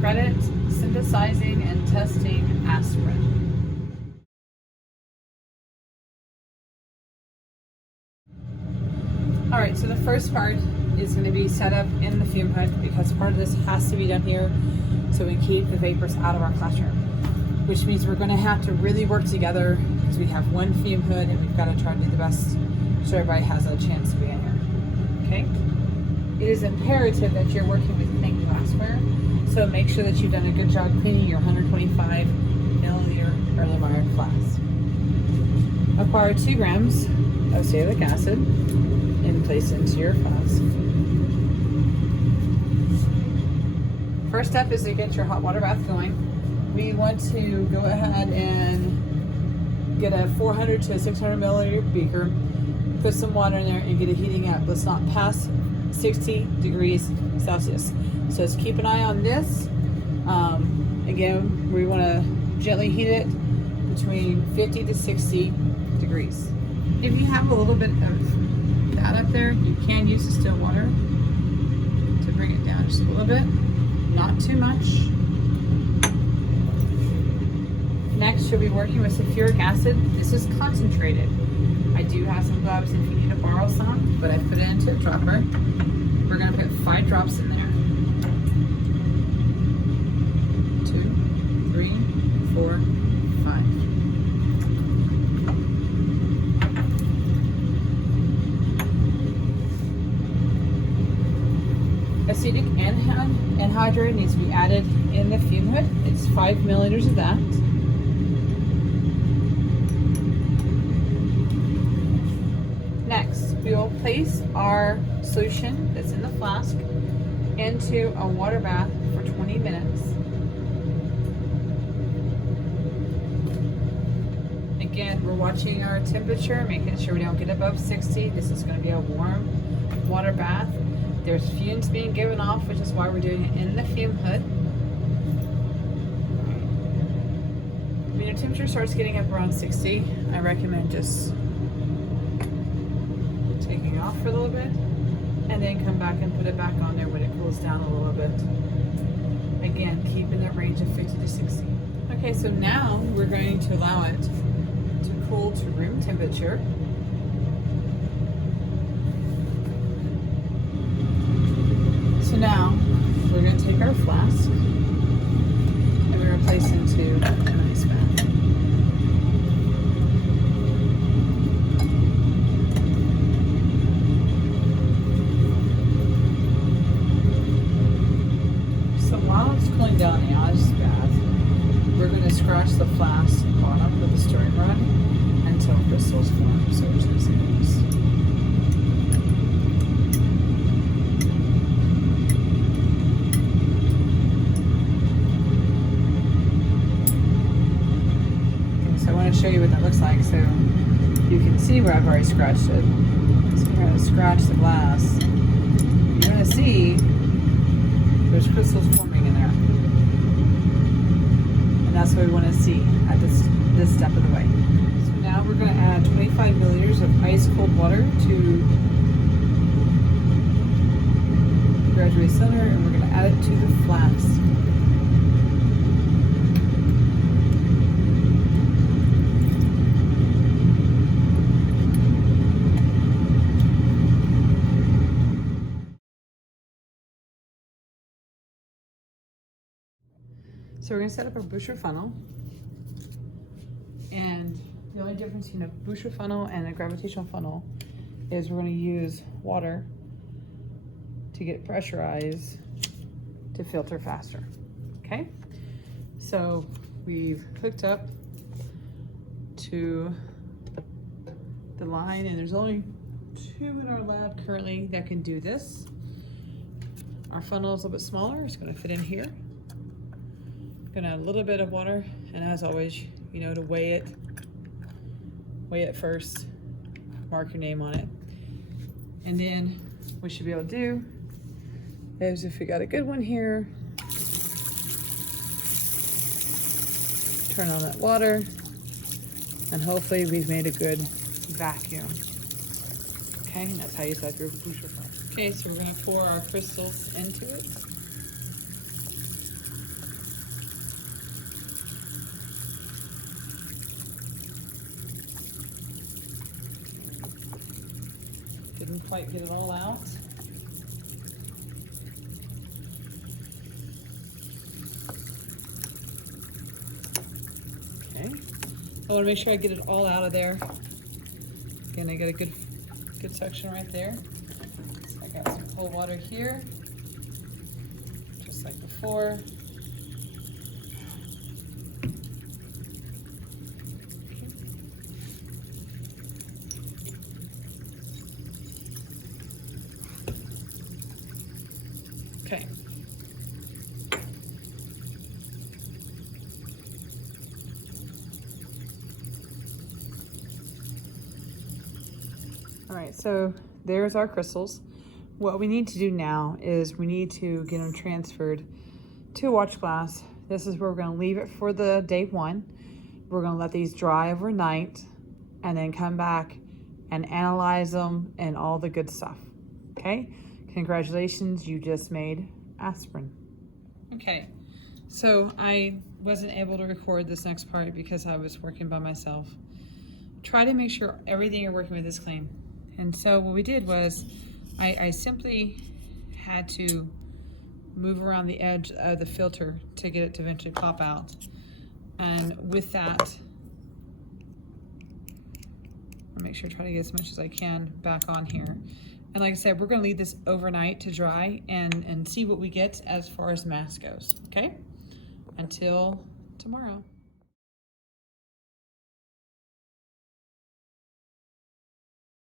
credit synthesizing and testing aspirin. All right, so the first part is going to be set up in the fume hood, because part of this has to be done here so we keep the vapors out of our classroom, which means we're going to have to really work together because we have one fume hood and we've got to try to do the best so everybody has a chance to be in here. Okay? It is imperative that you're working with clean glassware, so make sure that you've done a good job cleaning your 125 milliliter Erlenmeyer flask. Acquire 2 grams of salicylic acid and place into your flask. First step is to get your hot water bath going. We want to go ahead and get a 400 to 600 milliliter beaker, put some water in there and get it heating up. Let's not pass 60 degrees Celsius. So let's keep an eye on this. Again, we want to gently heat it between 50 to 60 degrees. If you have a little bit of that up there, you can use the still water to bring it down just a little bit, not too much. Next, you'll be working with sulfuric acid. This is concentrated. I do have some gloves if you need to borrow some, but I put it into a dropper. We're going to put 5 drops in there. 2, 3, 4, 5. Acetic anhydride needs to be added in the fume hood. It's 5 milliliters of that. Next, we will place our solution that's in the flask into a water bath for 20 minutes. Again, we're watching our temperature, making sure we don't get above 60. This is going to be a warm water bath. There's fumes being given off, which is why we're doing it in the fume hood. When your temperature starts getting up around 60, I recommend just taking off for a little bit and then come back and put it back on there when it cools down a little bit. Again, keep in the range of 50 to 60. Okay, so now we're going to allow it to cool to room temperature. So now we're going to take our flask and we're going to place into an ice bath. So while it's cooling down the ice bath, we're going to scratch the flask bottom with a stirring rod until crystals form. So we're just going to see this. Show you what that looks like so you can see where I've already scratched it. So I'm going to scratch the glass. You're going to see there's crystals forming in there. And that's what we want to see at this step of the way. So now we're going to add 25 milliliters of ice cold water to the graduate cylinder, and we're going to add it to the flask. So we're going to set up a booster funnel, and the only difference between a booster funnel and a gravitational funnel is we're going to use water to get pressurized to filter faster. Okay, so we've hooked up to the line, and there's only 2 in our lab currently that can do this. Our funnel is a little bit smaller. It's going to fit in here. Gonna add a little bit of water, and as always, you know, to weigh it first, mark your name on it, and then what we should be able to do is, if we got a good one here, turn on that water, and hopefully we've made a good vacuum. Okay, and that's how you set up your booster funnel. Okay, so we're gonna pour our crystals into it. quite get it all out. Okay. I want to make sure I get it all out of there. Again, I got a good section right there. So I got some cold water here, just like before. Okay. All right, so there's our crystals. What we need to do now is we need to get them transferred to a watch glass. This is where we're gonna leave it for the day one. We're gonna let these dry overnight and then come back and analyze them and all the good stuff, okay? Congratulations, you just made aspirin. Okay, so I wasn't able to record this next part because I was working by myself. Try to make sure everything you're working with is clean. And so what we did was I simply had to move around the edge of the filter to get it to eventually pop out. And with that, I'll make sure to try to get as much as I can back on here. And like I said, we're gonna leave this overnight to dry and see what we get as far as mass goes, okay? Until tomorrow.